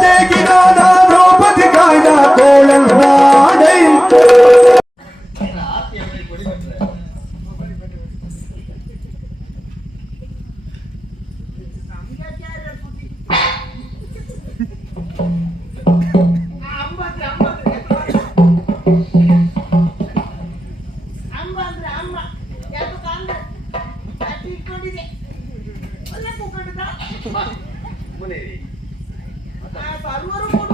的な哎，走路。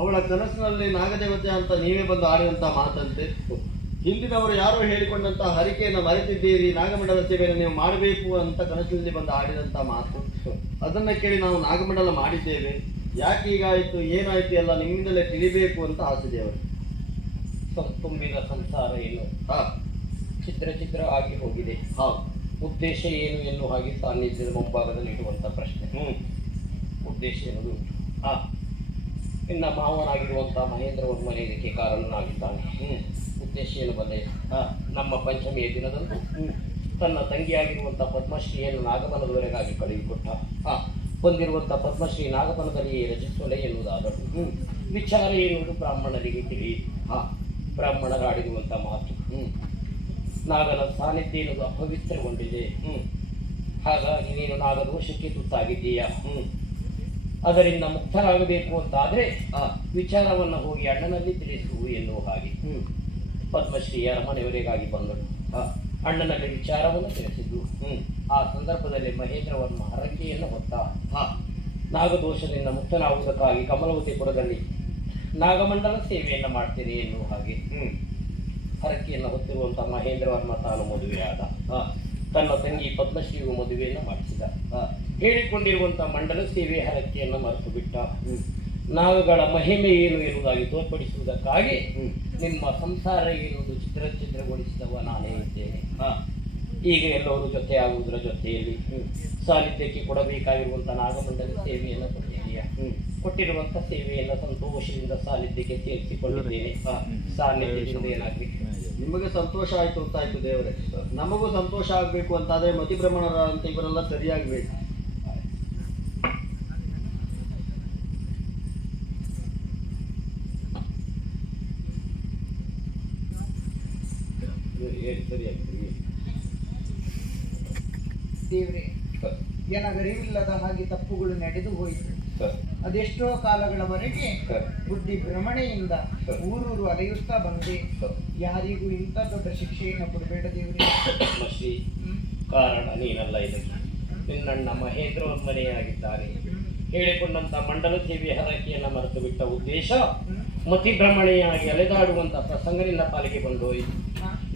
ಅವಳ ಕನಸಿನಲ್ಲಿ ನಾಗದೇವತೆ ಅಂತ ನೀವೇ ಬಂದು ಆಡಿದಂತ ಮಾತಂತೆ. ಹಿಂದಿನವರು ಯಾರೋ ಹೇಳಿಕೊಂಡಂತ ಹರಿಕೆಯನ್ನು ಮರೆತಿದ್ದೀರಿ ನಾಗಮಂಡಲ ಸೇವೆಯನ್ನು ನೀವು ಮಾಡಬೇಕು ಅಂತ ಕನಸಿನಲ್ಲಿ ಬಂದು ಆಡಿದಂತ ಮಾತು. ಅದನ್ನ ಕೇಳಿ ನಾವು ನಾಗಮಂಡಲ ಮಾಡಿದ್ದೇವೆ. ಯಾಕೆ ಈಗಾಯಿತು ಏನಾಯ್ತು ಎಲ್ಲ ನಿಮ್ಮಿಂದಲೇ ತಿಳಿಬೇಕು ಅಂತ ಆಸಿದೆಯವರು ತುಂಬಿದ ಸಂಸಾರ ಏನು? ಹಾ. ಚಿತ್ರ ಚಿತ್ರ ಆಗಿ ಹೋಗಿದೆ. ಹಾ. ಉದ್ದೇಶ ಏನು ಎನ್ನುವ ಹಾಗೆ ಸಾನ್ನಿಧ್ಯದ ಮುಂಭಾಗದಲ್ಲಿ ಇಡುವಂತ ಪ್ರಶ್ನೆ. ಹ್ಮ್. ಉದ್ದೇಶ ಎನ್ನುವುದು. ಹಾ. ಇನ್ನ ಮಾವನಾಗಿರುವಂಥ ಮಹೇಂದ್ರ ವರ್ಮನೆ ಇದಕ್ಕೆ ಕಾರಣನಾಗಿದ್ದಾನೆ. ಹ್ಞೂ ಉದ್ದೇಶ ಏನು ಬಲ್ಲೆ ನಮ್ಮ ಪಂಚಮಿಯ ದಿನದಂದು ತನ್ನ ತಂಗಿಯಾಗಿರುವಂತಹ ಪದ್ಮಶ್ರೀಯನ್ನು ನಾಗಮನದವರೆಗಾಗಿ ಕಳೆದುಕೊಟ್ಟ. ಹಾ. ಹೊಂದಿರುವಂತಹ ಪದ್ಮಶ್ರೀ ನಾಗಮನದಲ್ಲಿ ರಚಿಸೊಲೆ ಎನ್ನುವುದಾದರೂ ಹ್ಞೂ ವಿಚಾರ ಎನ್ನುವುದು ಬ್ರಾಹ್ಮಣರಿಗೆ ತಿಳಿಯಿತು ಹಾ. ಬ್ರಾಹ್ಮಣರಾಡಿರುವಂತಹ ಮಾತು. ಹ್ಞೂ ನಾಗನ ಸಾನ್ನಿಧ್ಯ ಎನ್ನುವುದು ಅಪವಿತ್ರಗೊಂಡಿದೆ. ಹ್ಞೂ ಹಾಗಾಗಿ ನೀನು ನಾಗದೋಷಕ್ಕೆ ತುತ್ತಾಗಿದ್ದೀಯಾ? ಹ್ಮ್. ಅದರಿಂದ ಮುಕ್ತರಾಗಬೇಕು ಅಂತಾದರೆ ಆ ವಿಚಾರವನ್ನು ಹೋಗಿ ಅಣ್ಣನಲ್ಲಿ ತಿಳಿಸು ಎನ್ನುವ ಹಾಗೆ. ಪದ್ಮಶ್ರೀ ಅರಮನೆಯವರೆಗಾಗಿ ಬಂದಳು ಹಾ. ಅಣ್ಣನಲ್ಲಿ ವಿಚಾರವನ್ನು ತಿಳಿಸಿದ್ದು. ಆ ಸಂದರ್ಭದಲ್ಲಿ ಮಹೇಂದ್ರ ವರ್ಮ ಹರಕೆಯನ್ನು ಹೊತ್ತ. ಹಾ. ನಾಗದೋಷದಿಂದ ಮುಕ್ತನಾಗುವುದಕ್ಕಾಗಿ ಕಮಲವತಿಪುರದಲ್ಲಿ ನಾಗಮಂಡಲ ಸೇವೆಯನ್ನು ಮಾಡ್ತೀರಿ ಎನ್ನುವ ಹಾಗೆ. ಹರಕೆಯನ್ನು ಹೊತ್ತಿರುವಂತಹ ಮಹೇಂದ್ರ ವರ್ಮ ತಾನು ಮದುವೆಯಾದ. ತನ್ನ ತಂಗಿ ಪದ್ಮಶ್ರೀಗೂ ಮದುವೆಯನ್ನು ಮಾಡಿಸಿದ. ಹೇಳಿಕೊಂಡಿರುವಂತಹ ಮಂಡಲ ಸೇವೆ ಹರಕೆಯನ್ನು ಮರೆತು ಬಿಟ್ಟ ನಾವುಗಳ ಮಹಿಮೆ ಏನು ಎನ್ನುವುದಾಗಿ ತೋರ್ಪಡಿಸುವುದಕ್ಕಾಗಿ ನಿಮ್ಮ ಸಂಸಾರ ಎನ್ನುವುದು ಚಿತ್ರ ಚಿತ್ರಗೊಳಿಸಿದವ ನಾನೇ ಇದ್ದೇನೆ. ಹಾ. ಈಗ ಎಲ್ಲರೂ ಜೊತೆಯಾಗುವುದರ ಜೊತೆಯಲ್ಲಿ ಹ್ಮ್. ಸಾನ್ನಿಧ್ಯಕ್ಕೆ ಕೊಡಬೇಕಾಗಿರುವಂತಹ ನಾಗಮಂಡಲ ಸೇವೆಯನ್ನು ಕೊಟ್ಟಿದೆಯಾ ಕೊಟ್ಟಿರುವಂತ ಸೇವೆಯನ್ನು ಸಂತೋಷದಿಂದ ಸಾನ್ನಿಧ್ಯಕ್ಕೆ ಸೇರಿಸಿಕೊಂಡಿದ್ದೇನೆ ಸಾನ್ನಿಧ್ಯದಿಂದ ಏನಾಗಬೇಕು ನಿಮಗೆ ಸಂತೋಷ ಆಯ್ತು ಅಂತ ಆಯ್ತು ದೇವರೇ. ನಮಗೂ ಸಂತೋಷ ಆಗಬೇಕು ಅಂತಾದರೆ ಮತಿ ಭ್ರಮಣರ ಅಂತ ಇವರೆಲ್ಲ ಸರಿಯಾಗ್ಬೇಕು ಏನು ಸರಿಯಾಗ್ತದೆ ದೇವ್ರೆ ಏನಗರಿವಿಲ್ಲದ ಹಾಗೆ ತಪ್ಪುಗಳು ನಡೆದು ಹೋಯಿತು. ಅದೆಷ್ಟೋ ಕಾಲಗಳವರೆಗೆ ಬುದ್ಧಿ ಭ್ರಮಣೆಯಿಂದ ಊರೂರು ಅಲೆಯುತ್ತಾ ಬಂದೆ. ಯಾರಿಗೂ ಇಂಥ ದೊಡ್ಡ ಶಿಕ್ಷೆಯನ್ನು ಕೊಡಬೇಡ ದೇವರಿ. ಕಾರಣ ನೀನಲ್ಲ ಇದಕ್ಕೆ ನಿನ್ನಣ್ಣ ಮಹೇಂದ್ರ ಮನೆಯಾಗಿದ್ದಾರೆ. ಹೇಳಿಕೊಂಡಂತ ಮಂಡಲ ದೇವಿ ಹರಕೆಯನ್ನು ಮರೆತು ಬಿಟ್ಟ ಉದ್ದೇಶ ಮತಿ ಭ್ರಮಣೆಯಾಗಿ ಅಲೆದಾಡುವಂತ ಪ್ರಸಂಗ ನಿನ್ನ ಪಾಲಿಗೆ ಬಂದೋಯಿತು.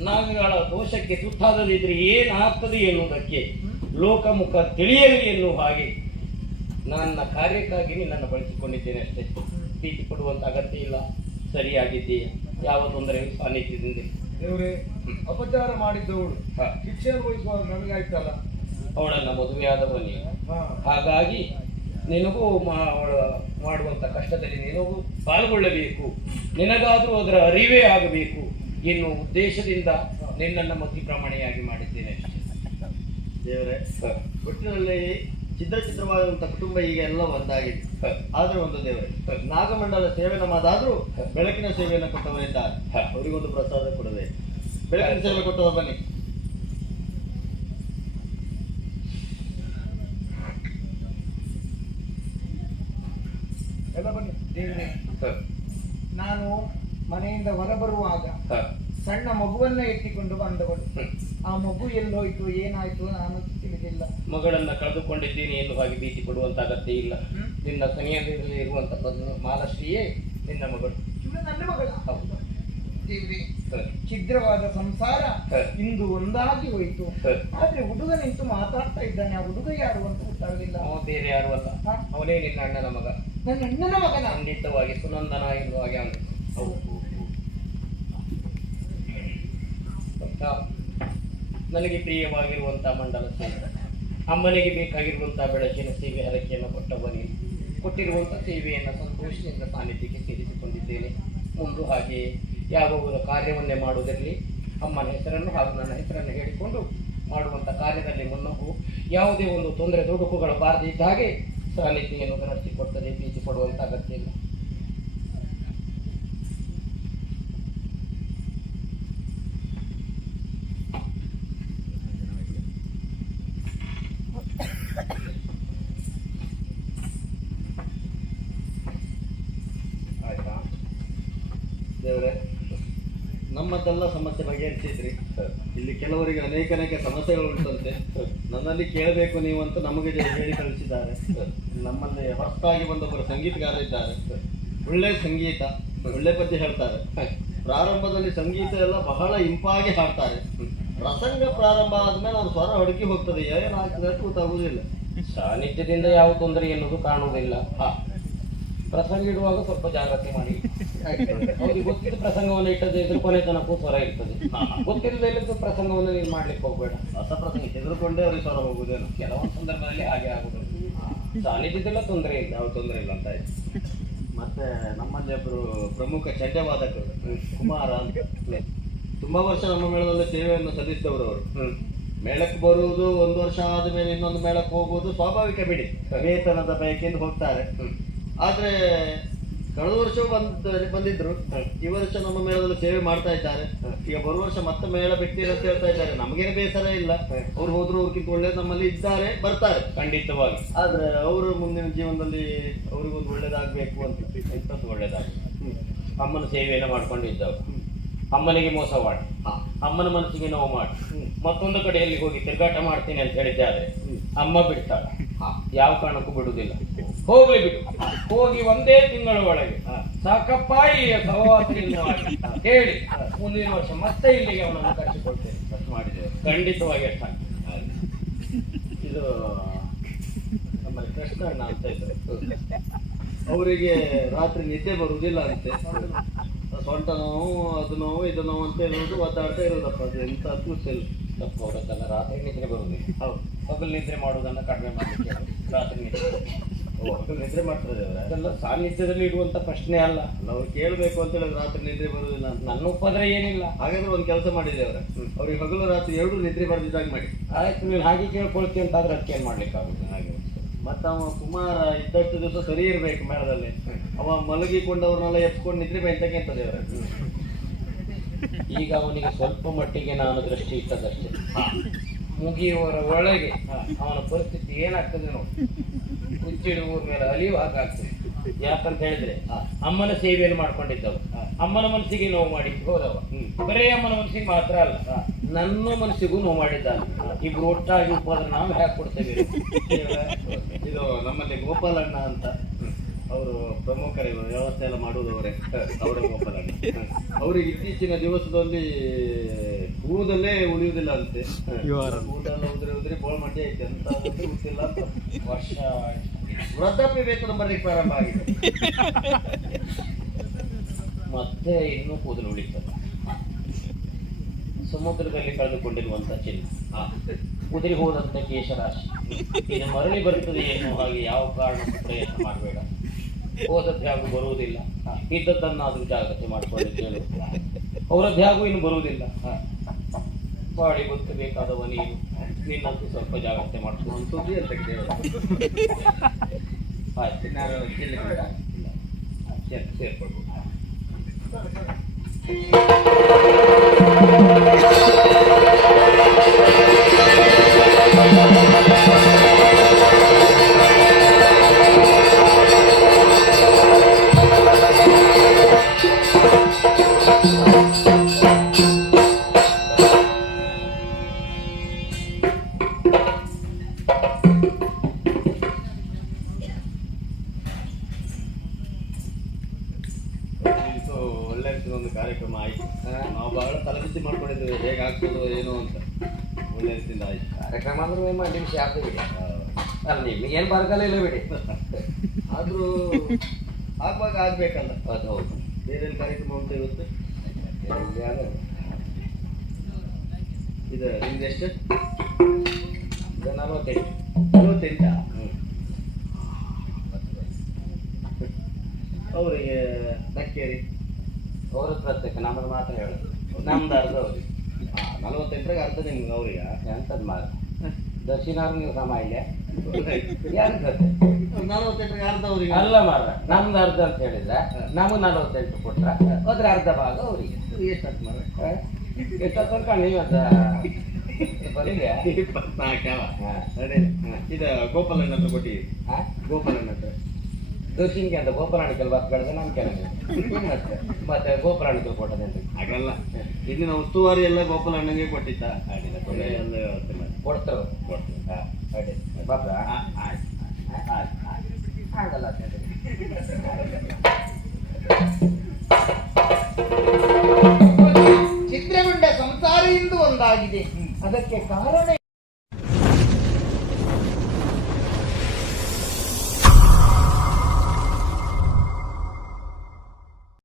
ನಾವುಗಳ ದೋಷಕ್ಕೆ ತುತ್ತಾದದಿದ್ರೆ ಏನಾಗ್ತದೆ ಎನ್ನುವುದಕ್ಕೆ ಲೋಕಮುಖ ತಿಳಿಯಲಿ ಎನ್ನುವ ಹಾಗೆ ನನ್ನ ಕಾರ್ಯಕ್ಕಾಗಿ ನಿನ್ನನ್ನು ಬಳಸಿಕೊಂಡಿದ್ದೇನೆ ಅಷ್ಟೇ. ಪ್ರೀತಿ ಪಡುವಂತ ಅಗತ್ಯ ಇಲ್ಲ. ಸರಿಯಾಗಿದ್ದೀಯ. ಯಾವ ತೊಂದರೆ ಸಾನ್ನಿಧ್ಯದಿಂದ. ದೇವ್ರೆ ಅಪಚಾರ ಮಾಡಿದ್ದವಳು. ಶಿಕ್ಷೆ ಅನುಭವಿಸುವಾಗ ನಮಗಾಯ್ತಲ್ಲ ಅವಳನ್ನ ಮದುವೆಯಾದವನಿ ಹಾಗಾಗಿ ನಿನಗೂ ಮಾಡುವಂತ ಕಷ್ಟದಲ್ಲಿ ನಿನಗೂ ಪಾಲ್ಗೊಳ್ಳಬೇಕು. ನಿನಗಾದರೂ ಅದರ ಅರಿವೇ ಆಗಬೇಕು ಎನ್ನುವ ಉದ್ದೇಶದಿಂದ ನಿನ್ನನ್ನು ಮತಿ ಪ್ರಮಾಣೆಯಾಗಿ ಮಾಡಿದ್ದೇನೆ ಅಷ್ಟೇ. ದೇವರೇ ಒಟ್ಟಿನಲ್ಲಿ ಚಿತ್ರ ಚಿತ್ರವಾದಂಥ ಕುಟುಂಬ ಈಗ ಎಲ್ಲ ಒಂದಾಗಿದೆ. ಆದ್ರೆ ಒಂದು ದೇವರೇ ನಾಗಮಂಡಲ ಸೇವೆ ನಮ್ಮದಾದ್ರೂ ಬೆಳಕಿನ ಸೇವೆಯನ್ನು ಕೊಟ್ಟವರಿದ್ದಾರೆ. ಅವರಿಗೊಂದು ಪ್ರಸಾದ ಕೊಡದೆ. ಬೆಳಕಿನ ಸೇವೆ ಕೊಟ್ಟವ ಬನ್ನಿ. ಎಲ್ಲ ಬನ್ನಿ. ದೇವರೇ ನಾನು ಮನೆಯಿಂದ ಹೊರಬರುವಾಗ ಸಣ್ಣ ಮಗುವನ್ನ ಎತ್ತಿಕೊಂಡು ಬಂದವಳು. ಹ್ಮ್. ಆ ಮಗು ಎಲ್ಲೋಯ್ತು ಏನಾಯ್ತು ನಾನು ತಿಳಿದಿಲ್ಲ. ಮಗಳನ್ನ ಕಳೆದುಕೊಂಡಿದ್ದೀನಿ ಎಂದು ಹಾಗೆ ಭೀತಿ ಪಡುವಂತ ಅಗತ್ಯ ಇಲ್ಲ. ನಿನ್ನ ಸನಿಯಲ್ಲಿ ಇರುವಂತ ಮಾಲಶ್ರೀಯೇ ನಿನ್ನ ಮಗಳು. ನನ್ನ ಮಗಳ. ಹೌದು. ದೇವ್ರಿ ಛಿದ್ರವಾದ ಸಂಸಾರ ಇಂದು ಒಂದಾಗಿ ಹೋಯಿತು. ಆದ್ರೆ ಹುಡುಗ ನಿಂತು ಮಾತಾಡ್ತಾ ಇದ್ದಾನೆ. ಆ ಹುಡುಗ ಯಾರು ಅಂತ ಗೊತ್ತಾಗಲಿಲ್ಲ. ಅವ ಬೇರೆ ಯಾರು ಅಲ್ಲ? ಅವನೇ ನಿನ್ನ ಅಣ್ಣನ ಮಗ. ನನ್ನ ಅಣ್ಣನ ಮಗನ? ಖಂಡಿತವಾಗಿ ಸುನಂದನ ಎನ್ನುವಾಗಿ ಅವನು ಗೊತ್ತಾ? ನನಗೆ ಪ್ರಿಯವಾಗಿರುವಂಥ ಮಂಡಲ ಸೇವೆ ಅಮ್ಮನಿಗೆ ಬೇಕಾಗಿರುವಂಥ ಬೆಳಕಿನ ಸೇವೆ ಹರಕೆಯನ್ನು ಕೊಟ್ಟವನಿ. ಕೊಟ್ಟಿರುವಂಥ ಸೇವೆಯನ್ನು ಸಂತೋಷದಿಂದ ಸಾನ್ನಿಧ್ಯಕ್ಕೆ ಸೇರಿಸಿಕೊಂಡಿದ್ದೇನೆ. ಮುಂದು ಹಾಗೆ ಯಾವ ಒಂದು ಕಾರ್ಯವನ್ನೇ ಮಾಡುವುದರಲ್ಲಿ ಅಮ್ಮನ ಹೆಸರನ್ನು ಹಾಗೂ ನನ್ನ ಹೆಸರನ್ನು ಹೇಳಿಕೊಂಡು ಮಾಡುವಂಥ ಕಾರ್ಯದಲ್ಲಿ ಮುನ್ನೋಗು ಯಾವುದೇ ಒಂದು ತೊಂದರೆ ತೊಡಕುಗಳು ಬಾರದಿದ್ದ ಹಾಗೆ ಸಾನ್ನಿಧ್ಯವನ್ನು ನಡೆಸಿಕೊಡ್ತದೆ ಪ್ರೀತಿ ಪಡುವಂಥ ಅಗತ್ಯ ಇಲ್ಲ. ನಮ್ಮದೆಲ್ಲ ಸಮಸ್ಯೆ ಬಗೆಹರಿಸಿದ್ರಿ. ಇಲ್ಲಿ ಕೆಲವರಿಗೆ ಅನೇಕ ಅನೇಕ ಸಮಸ್ಯೆಗಳು ಉಂಟಂತೆ. ನನ್ನಲ್ಲಿ ಕೇಳಬೇಕು ನೀವು ಅಂತ ನಮಗೆ ಹೇಳಿ ಕಳಿಸಿದ್ದಾರೆ. ನಮ್ಮಲ್ಲಿ ಹೊಸದಾಗಿ ಬಂದೊಬ್ಬರು ಸಂಗೀತಗಾರ ಇದ್ದಾರೆ. ಒಳ್ಳೆ ಸಂಗೀತ ಒಳ್ಳೆ ಪದ್ಯ ಹೇಳ್ತಾರೆ. ಪ್ರಾರಂಭದಲ್ಲಿ ಸಂಗೀತ ಎಲ್ಲ ಬಹಳ ಇಂಪಾಗಿ ಹಾಡ್ತಾರೆ. ಪ್ರಸಂಗ ಪ್ರಾರಂಭ ಆದ್ಮೇಲೆ ಅವ್ರ ಸ್ವರ ಹೊಡಕಿ ಹೋಗ್ತದೆ. ಏನಾಗ್ತದೆ ಅಂತ ಗೊತ್ತಾಗುವುದಿಲ್ಲ. ಸಾನ್ನಿಧ್ಯದಿಂದ ಯಾವ ತೊಂದರೆ ಎನ್ನುವುದು ಕಾಣುವುದಿಲ್ಲ. ಪ್ರಸಂಗ ಇಡುವಾಗ ಸ್ವಲ್ಪ ಜಾಗ್ರತೆ ಮಾಡಿ. ಅವ್ರಿಗೆ ಗೊತ್ತಿದ್ದ ಪ್ರಸಂಗವನ್ನು ಇಟ್ಟದ್ದು ಇದ್ರ ತನಕ ಸ್ವರ ಇರ್ತದೆ. ಗೊತ್ತಿಲ್ಲದೆ ಪ್ರಸಂಗವನ್ನು ನೀವು ಮಾಡ್ಲಿಕ್ಕೆ ಹೋಗ್ಬೇಡ. ಹೊಸ ಪ್ರಸಂಗ ಹೆದರ್ಕೊಂಡೇ ಅವ್ರಿಗೆ ಸ್ವರ ಹೋಗುದೇನು ಕೆಲವೊಂದು ಸಂದರ್ಭದಲ್ಲಿ ಹಾಗೆ ಆಗುದು ಸಾನ್ನಿಧ್ಯದೆಲ್ಲ ತೊಂದರೆ ಇಲ್ಲ, ಅವ್ರು ತೊಂದರೆ ಇಲ್ಲ ಅಂತ ಆಯ್ತು. ಮತ್ತೆ ನಮ್ಮಲ್ಲಿ ಒಬ್ರು ಪ್ರಮುಖ ಚಂಡವಾದಕರು, ಕುಮಾರ ಅಂತ. ತುಂಬಾ ವರ್ಷ ನಮ್ಮ ಮೇಳದಲ್ಲಿ ಸೇವೆಯನ್ನು ಸಲ್ಲಿಸಿದವರು ಅವರು. ಮೇಳಕ್ಕೆ ಬರುವುದು ಒಂದು ವರ್ಷ ಆದಮೇಲೆ ಇನ್ನೊಂದು ಮೇಳಕ್ಕೆ ಹೋಗುವುದು ಸ್ವಾಭಾವಿಕ ಬಿಡಿ. ವೇತನದ ಬಯಕೆಯಿಂದ ಹೋಗ್ತಾರೆ. ಆದ್ರೆ ಕಳೆದ ವರ್ಷ ಬಂದ ಬಂದಿದ್ರು. ಈ ವರ್ಷ ನಮ್ಮ ಮೇಳದಲ್ಲಿ ಸೇವೆ ಮಾಡ್ತಾ ಇದ್ದಾರೆ. ಈಗ ಬರುವ ವರ್ಷ ಮತ್ತೆ ಮೇಳ ಬೆಟ್ಟಿ ಅಂತ ಹೇಳ್ತಾ ಇದ್ದಾರೆ. ನಮಗೇನು ಬೇಸರ ಇಲ್ಲ. ಅವ್ರು ಹೋದ್ರು ಅವ್ರಿಗಿಂತ ಒಳ್ಳೇದು ನಮ್ಮಲ್ಲಿ ಇದ್ದಾರೆ ಬರ್ತಾರೆ. ಖಂಡಿತವಾಗಿ. ಆದ್ರೆ ಅವರು ಮುಂದಿನ ಜೀವನದಲ್ಲಿ ಅವ್ರಿಗೊಂದು ಒಳ್ಳೇದಾಗಬೇಕು ಅಂತ ಇಂಥದ್ದು ಒಳ್ಳೇದಾಗ ಅಮ್ಮನ ಸೇವೆಯನ್ನು ಮಾಡ್ಕೊಂಡಿದ್ದವು ಅಮ್ಮನಿಗೆ ಮೋಸ ಮಾಡಿ. ಅಮ್ಮನ ಮನಸ್ಸಿಗೆ ನೋವು ಮಾಡಿ. ಮತ್ತೊಂದು ಕಡೆಯಲ್ಲಿ ಹೋಗಿ ತಿರುಗಾಟ ಮಾಡ್ತೀನಿ ಅಂತ ಹೇಳಿದ್ದಾರೆ. ಅಮ್ಮ ಬಿಡ್ತಾಳೆ. ಯಾವ ಕಾರಣಕ್ಕೂ ಬಿಡುವುದಿಲ್ಲ. ಹೋಗ್ಲಿ ಬಿಡು. ಹೋಗಿ ಒಂದೇ ತಿಂಗಳ ಒಳಗೆ. ಸಾಕಪ್ಪ ಈ ಹೇಳಿ ಮುಂದಿನ ವರ್ಷ ಮತ್ತೆ ಇಲ್ಲಿಗೆ ಅವನನ್ನು ಕರೆಸಿಕೊಳ್ತೇನೆ. ಕಟ್ ಮಾಡಿದ್ದೇವೆ. ಖಂಡಿತವಾಗಿ ಇದು ನಮ್ಮಲ್ಲಿ ಕೃಷ್ಣಣ್ಣ ಅಂತ ಇದ್ದಾರೆ. ಅವರಿಗೆ ರಾತ್ರಿ ನಿದ್ದೆ ಬರುವುದಿಲ್ಲ ಅಂತೆ. ಸೊಂಟ ನೋವು ಅದು ನೋವು ಇದು ನೋವು ಅಂತ ಇರೋದು ಒತ್ತಾಡ್ತಾ ಇರೋದಪ್ಪ ಅದು ಎಂತ ಅದು ಇಲ್ಲ ತಪ್ಪು ಅವರದ್ದೆಲ್ಲ ರಾತ್ರಿ ನಿದ್ರೆ ಬರುವುದಿಲ್ಲ ಹೌದು. ನಿದ್ರೆ ಮಾಡೋದನ್ನ ಕಡಿಮೆ ಮಾಡಲಿಕ್ಕೆ ರಾತ್ರಿ ನಿದ್ರೆ. ನಿದ್ರೆ ಮಾಡ್ತಾರೆ ಅದೆಲ್ಲ ಸಾನ್ನಿಧ್ಯದಲ್ಲಿ ಇಡುವಂತ ಪ್ರಶ್ನೆ ಅಲ್ಲ. ನಾವು ಕೇಳಬೇಕು ಅಂತ ಹೇಳಿದ್ರೆ ರಾತ್ರಿ ನಿದ್ರೆ ಬರುವುದಿಲ್ಲ ಅಂತ. ನನ್ನ ಉಪದ್ರ ಏನಿಲ್ಲ. ಹಾಗಾದ್ರೆ ಒಂದು ಕೆಲಸ ಮಾಡಿದೆ ಅವರ. ಅವ್ರಿಗೆ ಹಗಲು ರಾತ್ರಿ ಎರಡು ನಿದ್ರೆ ಬರ್ದಿದ್ದಾಗ ಮಾಡಿ. ಆಯ್ತು ನೀವು ಹಾಗೆ ಕೇಳ್ಕೊಳ್ತೀವಿ ಅಂತ ಆದ್ರೆ ಅದಕ್ಕೆ ಏನ್ ಮಾಡ್ಲಿಕ್ಕೆ ಆಗುತ್ತೆ ಹಾಗೆ. ಮತ್ತೆ ಅವ ಕುಮಾರ ಇದ್ದಷ್ಟು ದಿವಸ ಸರಿ ಇರ್ಬೇಕು ಮೇಳದಲ್ಲಿ. ಅವ ಮಲಗಿಕೊಂಡವ್ರನ್ನೆಲ್ಲ ಎತ್ಕೊಂಡು ನಿದ್ರೆ ಬೈತಕ್ಕಂತದೆ ಅವರ. ಈಗ ಅವನಿಗೆ ಸ್ವಲ್ಪ ಮಟ್ಟಿಗೆ ನಾನು ದೃಷ್ಟಿ ಇಟ್ಟದಷ್ಟೇ. ಮುಗಿಯುವರ ಒಳಗೆ ಅವನ ಪರಿಸ್ಥಿತಿ ಏನಾಗ್ತದೆ ನೋಡಿ. ಹುಚ್ಚಿಡುವ ಮೇಲೆ ಅಲಿವು ಹಾಗಾಗ್ತದೆ. ಯಾಕಂತ ಹೇಳಿದ್ರೆ ಅಮ್ಮನ ಸೇವೆಯನ್ನು ಮಾಡ್ಕೊಂಡಿದ್ದವ. ಅಮ್ಮನ ಮನಸ್ಸಿಗೆ ನೋವು ಮಾಡಿ ಹೋದವ. ಬರೇ ಅಮ್ಮನ ಮನಸ್ಸಿಗೆ ಮಾತ್ರ ಅಲ್ಲ. ನನ್ನ ಮನಸ್ಸಿಗೂ ನೋವು ಮಾಡಿದ್ದ ಇಬ್ರು ಒಟ್ಟಾಗಿ ಉಪದ್ರ ನಾವು ಹ್ಯಾಕ್ ಕೊಡ್ತೇವೆ? ಇದು ನಮ್ಮಲ್ಲಿ ಗೋಪಾಲಣ್ಣ ಅಂತ. ಅವರು ಪ್ರಮುಖರೇ ವ್ಯವಸ್ಥೆ ಎಲ್ಲ ಮಾಡುವುದು ಅವರೇ. ಅವರ ಗೋಪಾಲಣ್ಣ ಅವರಿಗೆ ಇತ್ತೀಚಿನ ದಿವಸದಲ್ಲಿ ಕೂದಲೇ ಉಳಿಯುವುದಿಲ್ಲ ಅಂತೆ. ಕೂದಲೆಲ್ಲ ಉದ್ರೆ ಉದ್ರೆ ಬೋಳ್ ಮಡ್ಡಿ ಐತೆ. ಅಂತ ಗೊತ್ತಿಲ್ಲ ಅಂತ ವರ್ಷ ವೃದ್ಧಾಪ್ಯ ವೇತನ ಬರ್ಲಿಕ್ಕೆ ಪ್ರಾರಂಭ ಆಗಿದೆ. ಮತ್ತೆ ಇನ್ನೂ ಕೂದಲು ಉಳಿತದೆ. ಸಮುದ್ರದಲ್ಲಿ ಕಳೆದುಕೊಂಡಿರುವಂತ ಚಿನ್ನ. ಕುದುರೆ ಹೋದಂತ ಕೇಶರಾಶಿ. ಇದು ಮರಳಿ ಬರುತ್ತದೆ ಎನ್ನುವ ಹಾಗೆ ಯಾವ ಕಾರಣಕ್ಕೂ ಪ್ರಯತ್ನ ಮಾಡಬೇಡ. ಹೋದದ್ದು ಹಾಗೂ ಬರುವುದಿಲ್ಲ. ಇದ್ದದ್ದನ್ನಾದ್ರೂ ಜಾಗ್ರತೆ ಹೇಳು ಅವರದ್ದು ಹಾಗೂ ಇನ್ನು ಬರುವುದಿಲ್ಲ. ಬಾಡಿ ಗೊತ್ತು ನೀನು. ನಿನ್ನಂತೂ ಸ್ವಲ್ಪ ಜಾಗ್ರತೆ ಒಂದು ಅಂತ. ಆಯ್ತು ನಾನು. ಸೇರ್, ಸೇರ್ಕೊಳ್ಬೋದು. ನಲವತ್ತೈದು ನಲವತ್ತೆಂಟ. ಅವರಿಗೆ ನಕ್ಕೇರಿ ಅವ್ರ ಪ್ರತ್ಯೇಕ ನಮ್ಮದು ಮಾತ್ರ ಹೇಳೋದು ನಮ್ದು ಅರ್ಧ ಅವ್ರಿಗೆ. ಹಾ ನಲವತ್ತೆಂಟರಾಗ ಅರ್ಧ ನಿಮ್ಗೆ ಅವ್ರಿಗೆ. ಎಂಥದ್ದು ಮಾರ ದಕ್ಷಿಣಾರು ನೀವು ಸಮ ಇಲ್ಲ. ಯಾರು ಕತೆ ನಲವತ್ತೆಂಟರಾಗ ಅರ್ಧ ಅವ್ರಿಗೆ. ಅಲ್ಲ ಮಾರ ನಮ್ದು ಅರ್ಧ ಅಂತ ಹೇಳಿದ್ರೆ ನಮಗೆ ನಲವತ್ತೆಂಟು ಕೊಟ್ರ ಅದ್ರ ಅರ್ಧ ಭಾಗ ಅವರಿಗೆ. ಎಷ್ಟು ಅಂತ ಮಾರ್ರೆ? ಎಷ್ಟು ತನಕ ನೀವು ಅದ ಇಪ್ಪತ್ನಾಲ್ಕವ ಹಾ. ಅದೇ ಇದು ಗೋಪಾಲಣ್ಣ ಹತ್ರ ಕೊಟ್ಟಿವಿ ಹಾ? ಗೋಪಾಲಣ್ಣ ಹತ್ರ. ದಕ್ಷಿಣಕ್ಕೆ ಅಂತ ಗೋಪಾಲಣಿಕಲ್ ಕೆಲವು ಕಳೆದ ನಾನು ಕೆಲಸ ಮತ್ತೆ ಮತ್ತೆ ಗೋಪಾಲಣಿಕಲ್ ಕೊಟ್ಟದೇನ್ರಿ ಹಾಗಲ್ಲ. ಇಲ್ಲಿನ ಉಸ್ತುವಾರಿ ಎಲ್ಲ ಗೋಪಾಲಣ್ಣಗೆ ಕೊಟ್ಟಿತ್ತ ಅಡ್ಡಿಲ್ಲ ಕೊನೆ ಎಲ್ಲ ವ್ಯವಸ್ಥೆ ಮಾಡಿ. ಕೊಡ್ತಾರ. ಕೊಡ್ತೀವಿ ಹಾ ಅಡ್ಡಿ ಆಯ್ತು. ಆಗಲ್ಲ ಚಿತ್ರಗೊಂಡ ಸಂಸಾರ ಇಂದು ಒಂದಾಗಿದೆ. ಅದಕ್ಕೆ ಕಾರಣ